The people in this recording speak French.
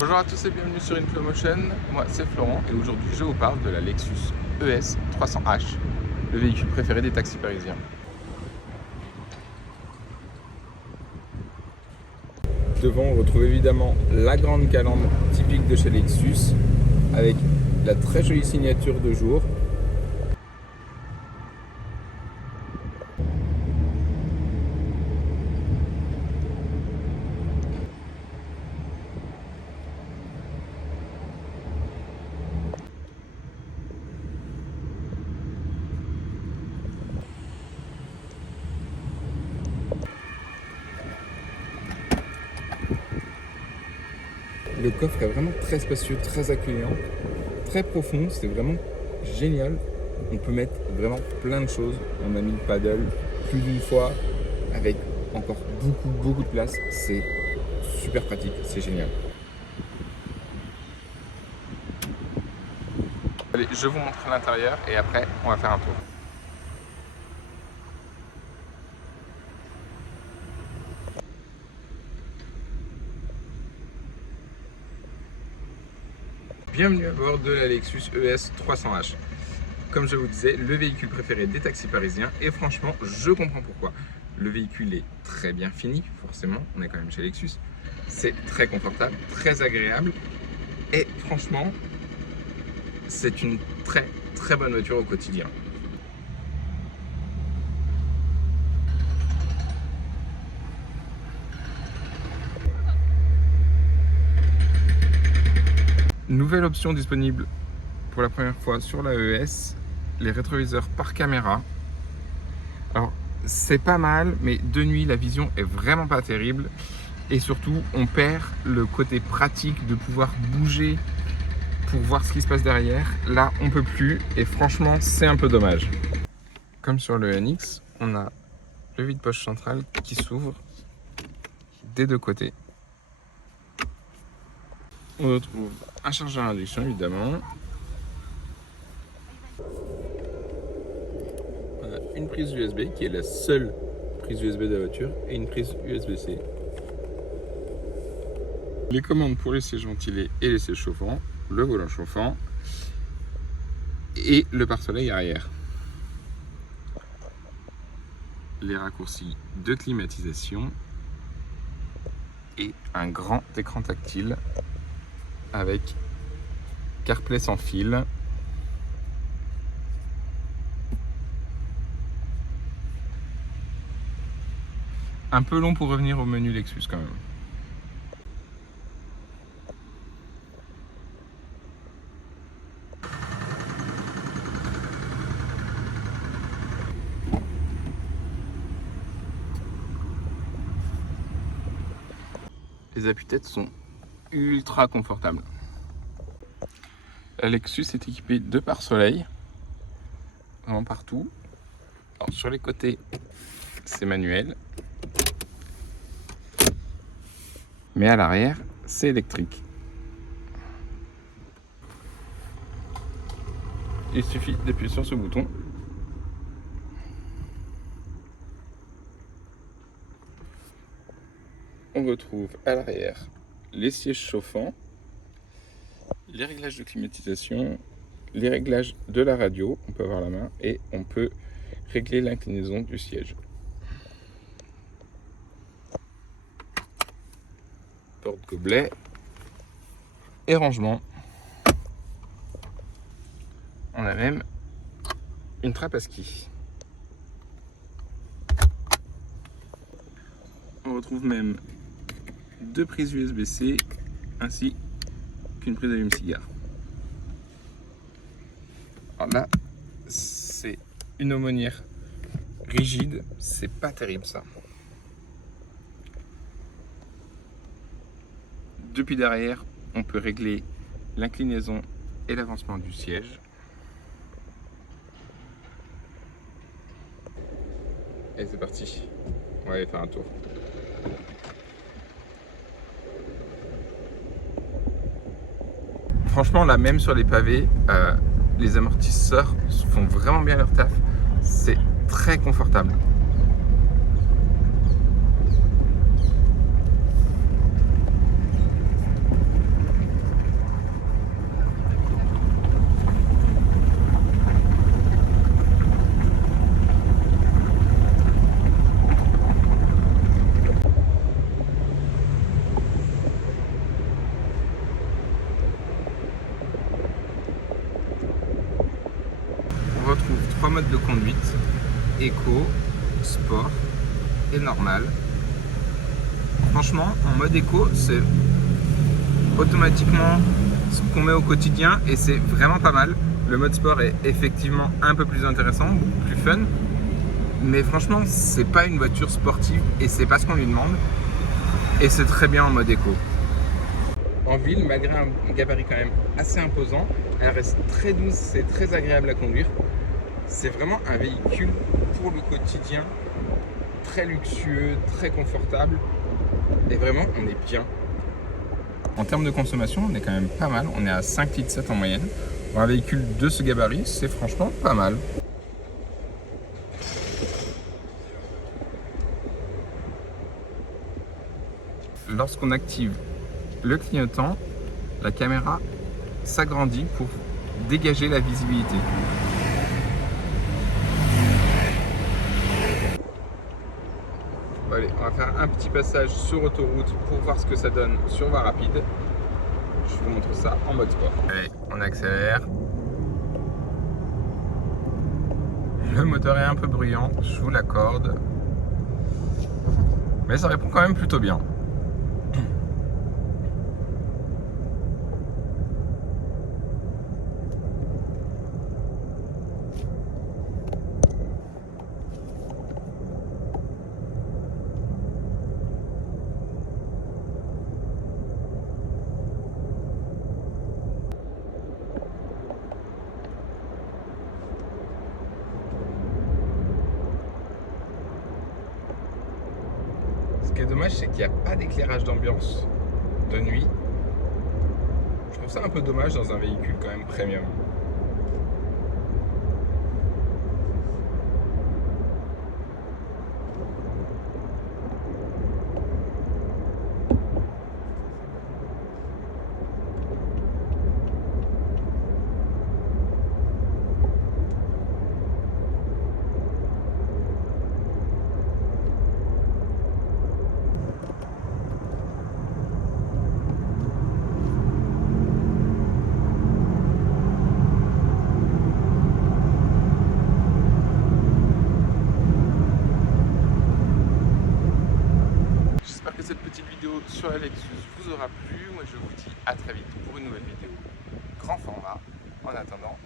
Bonjour à tous et bienvenue sur InfloMotion, moi c'est Florent et aujourd'hui je vous parle de la Lexus ES 300H, le véhicule préféré des taxis parisiens. Devant on retrouve évidemment la grande calandre typique de chez Lexus avec la très jolie signature de jour. Le coffre est vraiment très spacieux, très accueillant, très profond, c'est vraiment génial. On peut mettre vraiment plein de choses. On a mis le paddle plus d'une fois avec encore beaucoup de place. C'est super pratique, c'est génial. Allez, je vous montre l'intérieur et après on va faire un tour. Bienvenue à bord de la Lexus ES 300H. Comme je vous disais, le véhicule préféré des taxis parisiens et franchement, je comprends pourquoi. Le véhicule est très bien fini, forcément, on est quand même chez Lexus. C'est très confortable, très agréable et franchement, c'est une très bonne voiture au quotidien. Nouvelle option disponible pour la première fois sur la ES, les rétroviseurs par caméra. Alors c'est pas mal, mais de nuit la vision est vraiment pas terrible et surtout on perd le côté pratique de pouvoir bouger pour voir ce qui se passe derrière. Là on peut plus et franchement c'est un peu dommage. Comme sur le NX, on a le vide-poche central qui s'ouvre des deux côtés. On retrouve un chargeur à induction évidemment. On a une prise USB qui est la seule prise USB de la voiture et une prise USB-C. Les commandes pour les sièges ventilés et les sièges chauffants, le volant chauffant et le pare-soleil arrière. Les raccourcis de climatisation et un grand écran tactile avec CarPlay sans fil. Un peu long pour revenir au menu Lexus quand même. Les appuis-têtes sont ultra confortables. La Lexus est équipée de pare-soleil, vraiment partout. Alors, sur les côtés, c'est manuel, mais à l'arrière, c'est électrique. Il suffit d'appuyer sur ce bouton. On retrouve à l'arrière les sièges chauffants, les réglages de climatisation, les réglages de la radio, on peut avoir la main, et on peut régler l'inclinaison du siège. Porte-gobelet et rangement. On a même une trappe à ski. On retrouve même deux prises USB-C ainsi qu'une prise allume-cigare. Alors là, c'est une aumônière rigide, c'est pas terrible ça. Depuis derrière, on peut régler l'inclinaison et l'avancement du siège. Et c'est parti, on va aller faire un tour. Franchement, là, même sur les pavés, les amortisseurs font vraiment bien leur taf. C'est très confortable. modes de conduite, éco, sport et normal. Franchement, en mode éco, c'est automatiquement ce qu'on met au quotidien et c'est vraiment pas mal. Le mode sport est effectivement un peu plus intéressant, beaucoup plus fun. Mais franchement, c'est pas une voiture sportive et c'est pas ce qu'on lui demande. Et c'est très bien en mode éco. En ville, malgré un gabarit quand même assez imposant, elle reste très douce, c'est très agréable à conduire. C'est vraiment un véhicule pour le quotidien, très luxueux, très confortable. Et vraiment, on est bien. En termes de consommation, on est quand même pas mal. On est à 5,7 litres en moyenne. Pour un véhicule de ce gabarit, c'est franchement pas mal. Lorsqu'on active le clignotant, la caméra s'agrandit pour dégager la visibilité. Bon, allez, on va faire un petit passage sur autoroute pour voir ce que ça donne sur voie rapide. Je vous montre ça en mode sport. Allez, on accélère. Le moteur est un peu bruyant, je vous l'accorde. Mais ça répond quand même plutôt bien. Ce qui est dommage, c'est qu'il n'y a pas d'éclairage d'ambiance de nuit. Je trouve ça un peu dommage dans un véhicule quand même premium. J'espère que cette petite vidéo sur la Lexus vous aura plu. Moi je vous dis à très vite pour une nouvelle vidéo grand format. En attendant,